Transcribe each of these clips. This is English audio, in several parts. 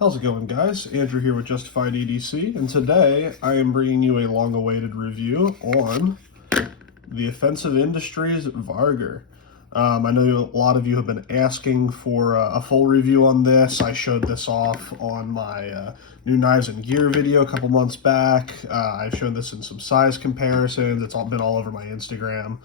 How's it going, guys? Andrew here with Justified EDC, and today I am bringing you a long-awaited review on the offensive Industries Vargr. I know a lot of you have been asking for a full review on this. I showed this off on my new knives and gear video a couple months back. I've shown this in some size comparisons. It's all been all over my Instagram.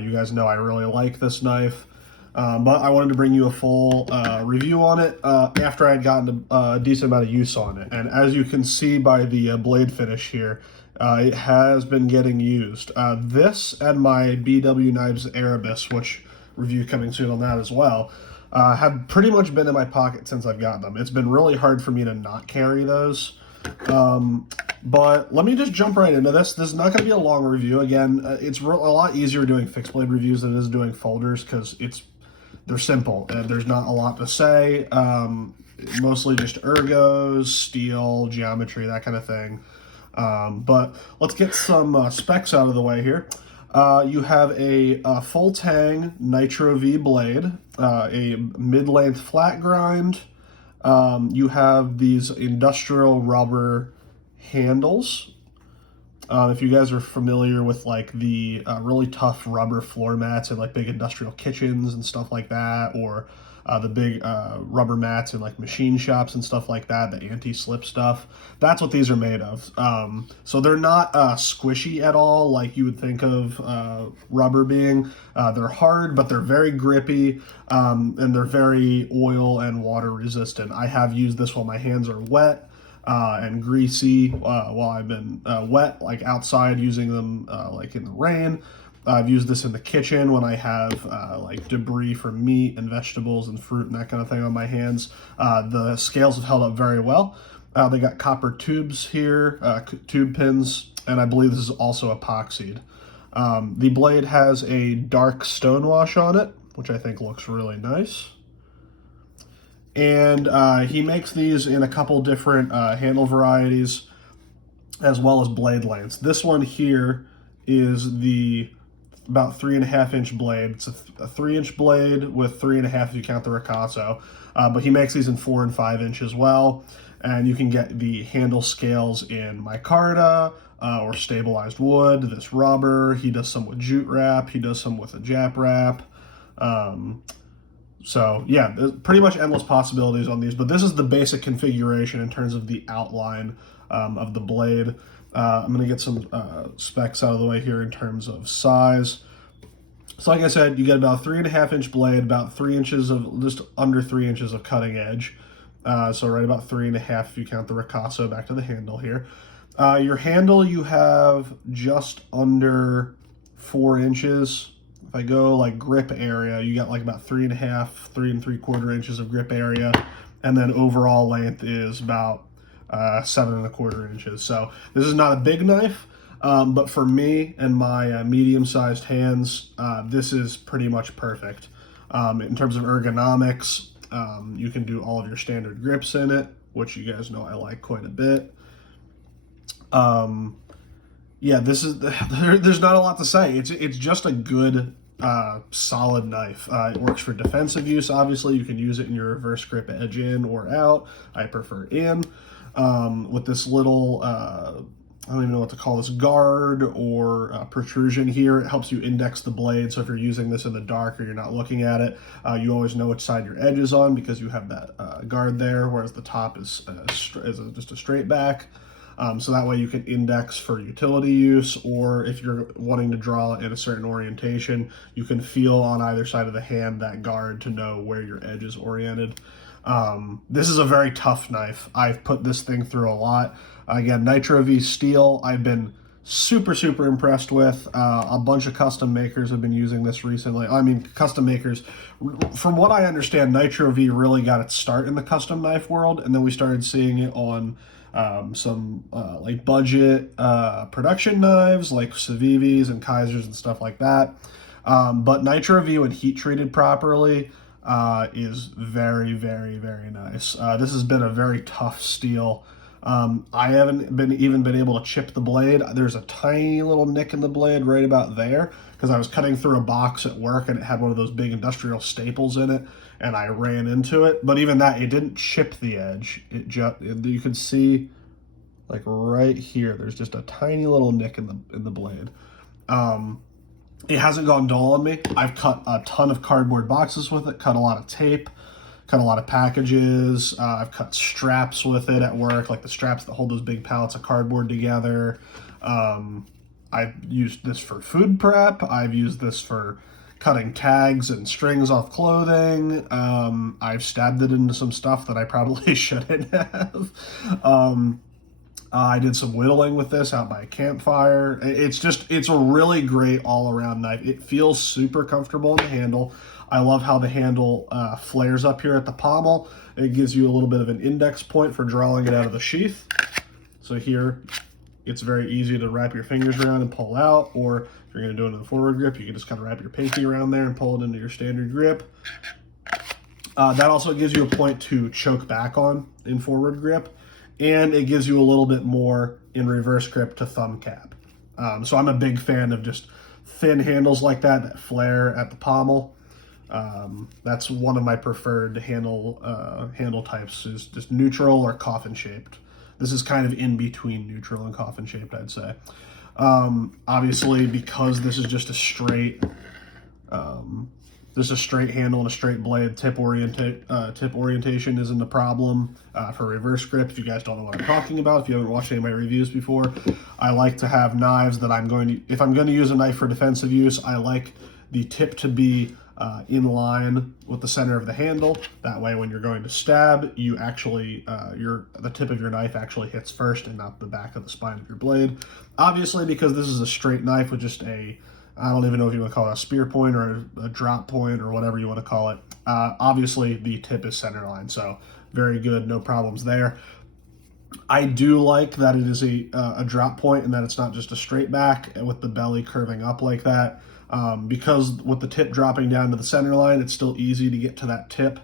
You guys know I really like this knife. But I wanted to bring you a full review on it after I had gotten a decent amount of use on it. And as you can see by the blade finish here, it has been getting used. This and my BW Knives Erebus, which review coming soon on that as well, have pretty much been in my pocket since I've gotten them. It's been really hard for me to not carry those. But let me just jump right into this. This is not going to be a long review. Again, it's a lot easier doing fixed blade reviews than it is doing folders because they're simple. There's not a lot to say. Mostly just ergos, steel, geometry, that kind of thing. But let's get some specs out of the way here. You have a full tang Nitro V blade, a mid-length flat grind. You have these industrial rubber handles. If you guys are familiar with like the really tough rubber floor mats in like big industrial kitchens and stuff like that, or the big rubber mats in like machine shops and stuff like that, the anti-slip stuff, that's what these are made of. So they're not squishy at all like you would think of rubber being. They're hard, but they're very grippy, and they're very oil and water resistant. I have used this while my hands are wet and greasy while I've been wet, like outside using them like in the rain. I've used this in the kitchen when I have like debris from meat and vegetables and fruit and that kind of thing on my hands. The scales have held up very well. They got copper tubes here, tube pins, and I believe this is also epoxied. The blade has a dark stonewash on it, which I think looks really nice. And he makes these in a couple different handle varieties as well as blade lengths. This one here is the about 3.5-inch blade. It's a 3-inch blade with 3.5 if you count the ricasso. But he makes these in 4 and 5 inch as well. And you can get the handle scales in micarta or stabilized wood, this rubber. He does some with jute wrap. He does some with a Jap wrap. So yeah, there's pretty much endless possibilities on these, but this is the basic configuration in terms of the outline of the blade. I'm going to get some specs out of the way here in terms of size. So like I said, you get about 3.5-inch blade, about 3 inches of, just under 3 inches of cutting edge. So right about 3.5 if you count the ricasso back to the handle here. Your handle, you have just under 4 inches. If I go like grip area, you got like about 3.5, 3 3/4 inches of grip area, and then overall length is about 7 1/4 inches. So this is not a big knife, but for me and my medium-sized hands, this is pretty much perfect. In terms of ergonomics, you can do all of your standard grips in it, which you guys know I like quite a bit. Yeah, this is there's not a lot to say. It's just a good solid knife. It works for defensive use. Obviously, you can use it in your reverse grip edge in or out. I prefer in. With this little I don't even know what to call this, guard or protrusion here. It helps you index the blade. So if you're using this in the dark or you're not looking at it, you always know which side your edge is on because you have that guard there, whereas the top is just a straight back. So that way you can index for utility use, or if you're wanting to draw in a certain orientation, you can feel on either side of the hand that guard to know where your edge is oriented. This is a very tough knife. I've put this thing through a lot. Again, Nitro V steel, I've been super impressed with. A bunch of custom makers have been using this recently. I mean, custom makers, from what I understand, Nitro V really got its start in the custom knife world, and then we started seeing it on some like budget production knives like Civivis and Kaisers and stuff like that. But Nitro V, when heat treated properly, is very nice. This has been a very tough steel I haven't even been able to chip the blade. There's a tiny little nick in the blade right about there because I was cutting through a box at work and it had one of those big industrial staples in it, and I ran into it. But even that, it didn't chip the edge. You could see like right here, there's just a tiny little nick in the blade. It hasn't gone dull on me. I've cut a ton of cardboard boxes with it, cut a lot of tape, cut a lot of packages. I've cut straps with it at work, like the straps that hold those big pallets of cardboard together. I've used this for food prep. I've used this for cutting tags and strings off clothing. I've stabbed it into some stuff that I probably shouldn't have. I did some whittling with this out by a campfire. It's a really great all-around knife. It feels super comfortable in the handle. I love how the handle flares up here at the pommel. It gives you a little bit of an index point for drawing it out of the sheath. So here, it's very easy to wrap your fingers around and pull out, or if you're going to do it in the forward grip, you can just kind of wrap your pinky around there and pull it into your standard grip. That also gives you a point to choke back on in forward grip, and it gives you a little bit more in reverse grip to thumb cap. So I'm a big fan of just thin handles like that flare at the pommel. That's one of my preferred handle types, is just neutral or coffin shaped. This is kind of in between neutral and coffin shaped, I'd say. Obviously, because this is just a straight handle and a straight blade, tip orientation isn't a problem. For reverse grip, if you guys don't know what I'm talking about, if you haven't watched any of my reviews before, I like to have knives that if I'm going to use a knife for defensive use, I like the tip to be in line with the center of the handle. That way, when you're going to stab, you actually, the tip of your knife actually hits first and not the back of the spine of your blade. Obviously, because this is a straight knife with just I don't even know if you want to call it a spear point or a drop point or whatever you want to call it. Obviously, the tip is center line, so very good, no problems there. I do like that it is a drop point and that it's not just a straight back with the belly curving up like that. Because with the tip dropping down to the center line, it's still easy to get to that tip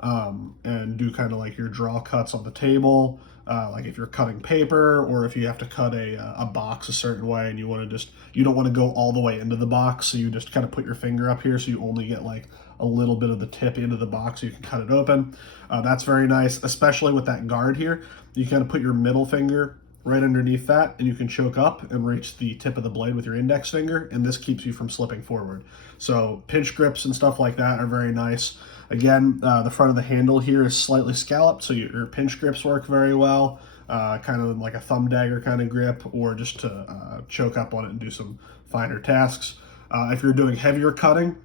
and do kind of like your draw cuts on the table. Like if you're cutting paper, or if you have to cut a box a certain way and you don't want to go all the way into the box, so you just kind of put your finger up here so you only get like a little bit of the tip into the box so you can cut it open. That's very nice, especially with that guard here. You kind of put your middle finger right underneath that, and you can choke up and reach the tip of the blade with your index finger, and this keeps you from slipping forward. So pinch grips and stuff like that are very nice. Again, the front of the handle here is slightly scalloped, so your pinch grips work very well, kind of like a thumb dagger kind of grip, or just to choke up on it and do some finer tasks. If you're doing heavier cutting,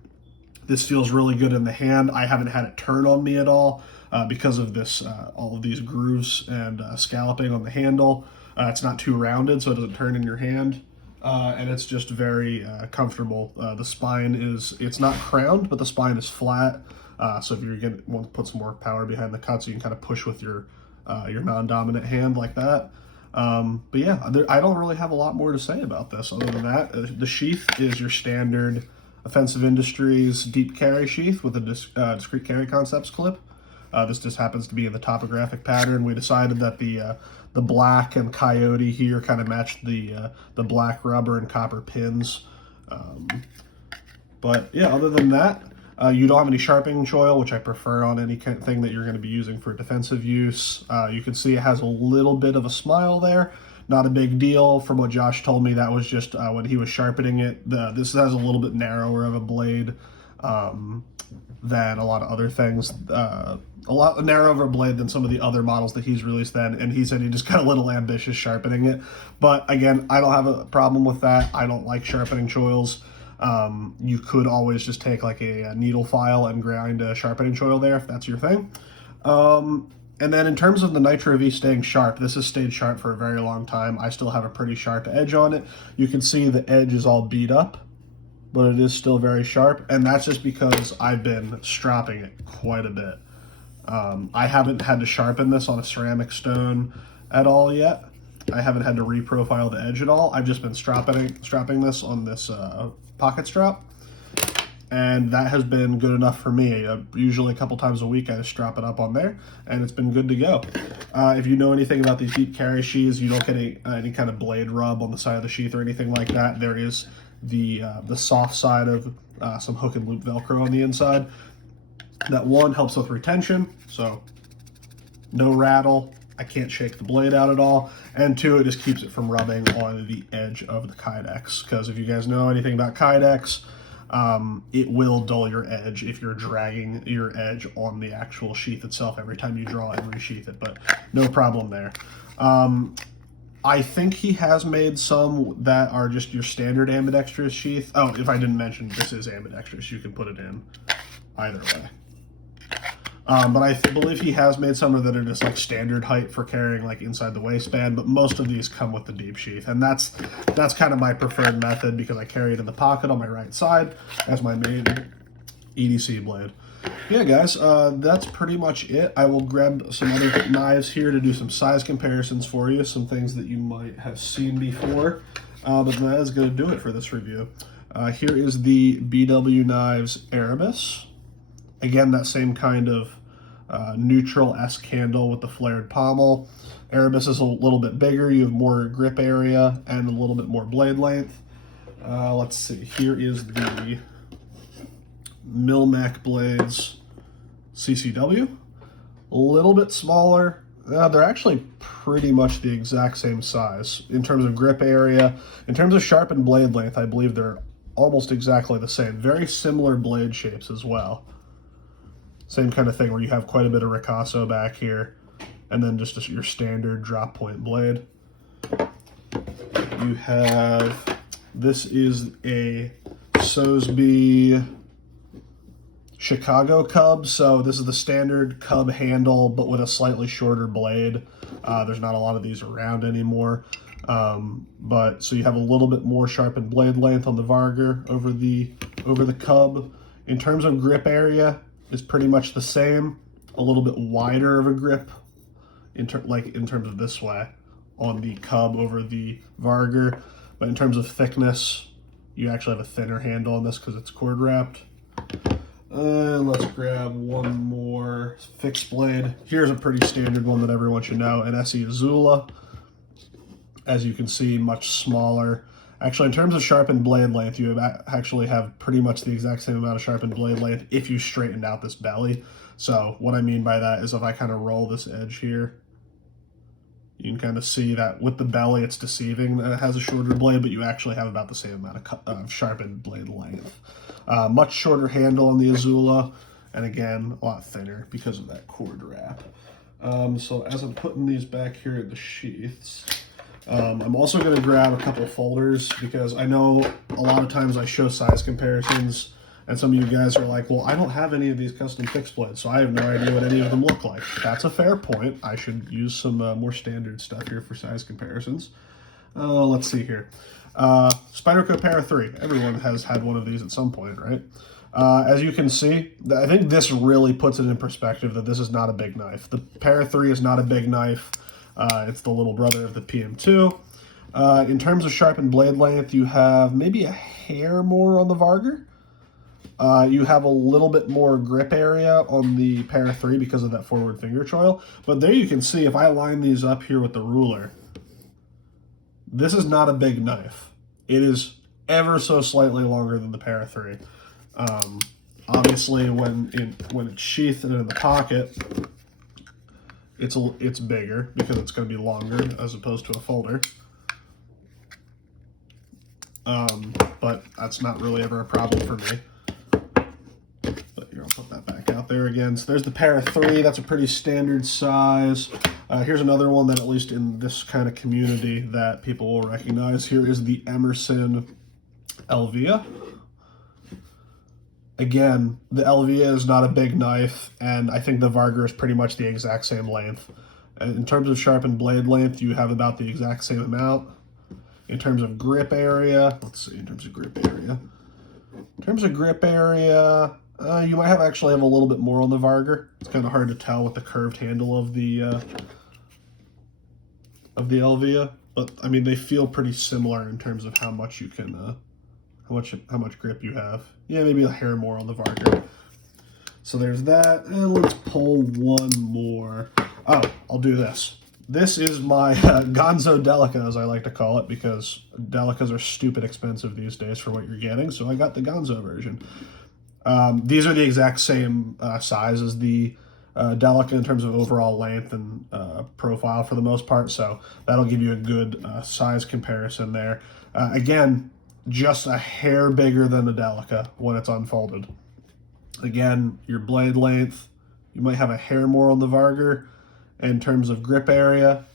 this feels really good in the hand. I haven't had it turn on me at all because of this, all of these grooves and scalloping on the handle. It's not too rounded, so it doesn't turn in your hand. And it's just very comfortable. The spine it's not crowned, but the spine is flat. So if you're going to want to put some more power behind the cut, so you can kind of push with your non-dominant hand like that. But yeah, I don't really have a lot more to say about this other than that. The sheath is your standard Offensive Industries deep carry sheath with a discrete carry concepts clip. This just happens to be in the topographic pattern. We decided that the black and coyote here kind of matched the black rubber and copper pins. But yeah, other than that, you don't have any sharpening choil, which I prefer on any kind of thing that you're going to be using for defensive use. You can see it has a little bit of a smile there. Not a big deal. From what Josh told me, that was just when he was sharpening it. This has a little bit narrower of a blade than a lot of other things. A lot narrower of a blade than some of the other models that he's released then, and he said he just got a little ambitious sharpening it. But again, I don't have a problem with that. I don't like sharpening choils. You could always just take like a needle file and grind a sharpening choil there if that's your thing. And then in terms of the Nitro V staying sharp, this has stayed sharp for a very long time. I still have a pretty sharp edge on it. You can see the edge is all beat up, but it is still very sharp, and that's just because I've been stropping it quite a bit. I haven't had to sharpen this on a ceramic stone at all yet. I haven't had to reprofile the edge at all. I've just been strapping this on this pocket strap, and that has been good enough for me. Usually a couple times a week I just strap it up on there, and it's been good to go. If you know anything about these deep carry sheaths, you don't get any kind of blade rub on the side of the sheath or anything like that. There is the soft side of some hook and loop Velcro on the inside. That one helps with retention, so no rattle. I can't shake the blade out at all. And two, it just keeps it from rubbing on the edge of the Kydex. Because if you guys know anything about Kydex, it will dull your edge if you're dragging your edge on the actual sheath itself every time you draw and resheath it, but no problem there. I think he has made some that are just your standard ambidextrous sheath. Oh, if I didn't mention, this is ambidextrous. You can put it in either way. But I believe he has made some that are just like standard height for carrying like inside the waistband, but most of these come with the deep sheath, and that's kind of my preferred method because I carry it in the pocket on my right side as my main EDC blade. Yeah, guys, that's pretty much it. I will grab some other knives here to do some size comparisons for you, some things that you might have seen before, but that is going to do it for this review. Here is the BW Knives Erebus. Again, that same kind of neutral-esque handle with the flared pommel. Erebus is a little bit bigger. You have more grip area and a little bit more blade length. Let's see. Here is the Milmac Blades CCW. A little bit smaller. They're actually pretty much the exact same size in terms of grip area. In terms of sharpened blade length, I believe they're almost exactly the same. Very similar blade shapes as well. Same kind of thing where you have quite a bit of ricasso back here, and then just your standard drop point blade. You have, this is a Sosby Chicago Cub, so this is the standard Cub handle, but with a slightly shorter blade. There's not a lot of these around anymore. But so you have a little bit more sharpened blade length on the Vargr over the Cub. In terms of grip area, is pretty much the same, a little bit wider of a grip in terms of this way on the Cub over the Vargr, but in terms of thickness, you actually have a thinner handle on this because it's cord wrapped. And let's grab one more fixed blade. Here's a pretty standard one that everyone should know, an SE Azula. As you can see, much smaller. Actually, in terms of sharpened blade length, you actually have pretty much the exact same amount of sharpened blade length if you straightened out this belly. So what I mean by that is if I kind of roll this edge here, you can kind of see that with the belly it's deceiving that it has a shorter blade, but you actually have about the same amount of sharpened blade length. Much shorter handle on the Azula, and again, a lot thinner because of that cord wrap. So as I'm putting these back here in the sheaths, I'm also going to grab a couple folders because I know a lot of times I show size comparisons and some of you guys are like, well, I don't have any of these custom fixed blades, so I have no idea what any of them look like. That's a fair point. I should use some more standard stuff here for size comparisons. Let's see here. Spyderco Para 3. Everyone has had one of these at some point, right? As you can see, I think this really puts it in perspective that this is not a big knife. The Para 3 is not a big knife. It's the little brother of the PM2. In terms of sharpened blade length, you have maybe a hair more on the Vargr. You have a little bit more grip area on the Para 3 because of that forward finger choil. But there you can see, if I line these up here with the ruler, this is not a big knife. It is ever so slightly longer than the Para 3. Obviously, when it's sheathed and in the pocket, it's bigger because it's going to be longer as opposed to a folder. But that's not really ever a problem for me. But here, I'll put that back out there again. So there's the Para 3. That's a pretty standard size. Here's another one that, at least in this kind of community, that people will recognize. Here is the Emerson Elvia. Again, the Elvia is not a big knife, and I think the Vargr is pretty much the exact same length. And in terms of sharpened blade length, you have about the exact same amount. In terms of grip area, let's see, in terms of grip area. In terms of grip area, you might actually have a little bit more on the Vargr. It's kind of hard to tell with the curved handle of the Elvia, but I mean, they feel pretty similar in terms of how much you can how much grip you have. Yeah, maybe a hair more on the Vargr. So there's that, and let's pull one more. Oh, I'll do this. This is my Gonzo Delica, as I like to call it, because Delicas are stupid expensive these days for what you're getting, so I got the Gonzo version. These are the exact same size as the Delica in terms of overall length and profile for the most part, so that'll give you a good size comparison there. Again, just a hair bigger than the Delica when it's unfolded. Again, your blade length, you might have a hair more on the Vargr. In terms of grip area,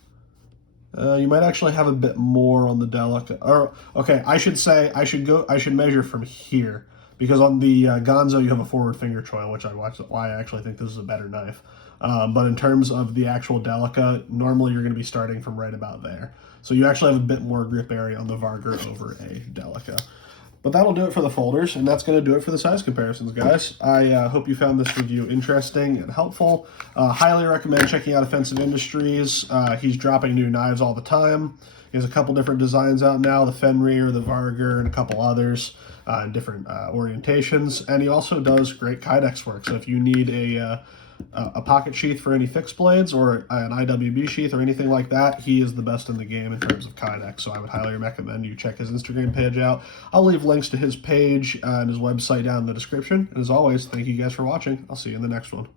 you might actually have a bit more on the Delica. Or okay, I should measure from here, because on the Gonzo you have a forward finger choil, why I actually think this is a better knife. But in terms of the actual Delica, normally you're going to be starting from right about there. So you actually have a bit more grip area on the Vargr over a Delica. But that'll do it for the folders, and that's going to do it for the size comparisons, guys. I hope you found this review interesting and helpful. Highly recommend checking out Offensive Industries. He's dropping new knives all the time. He has a couple different designs out now, the Fenrir, the Vargr, and a couple others in different orientations. And he also does great Kydex work, so if you need a pocket sheath for any fixed blades or an IWB sheath or anything like that, he is the best in the game in terms of Kydex, so I would highly recommend you check his Instagram page out. I'll leave links to his page and his website down in the description. And as always, thank you guys for watching. I'll see you in the next one.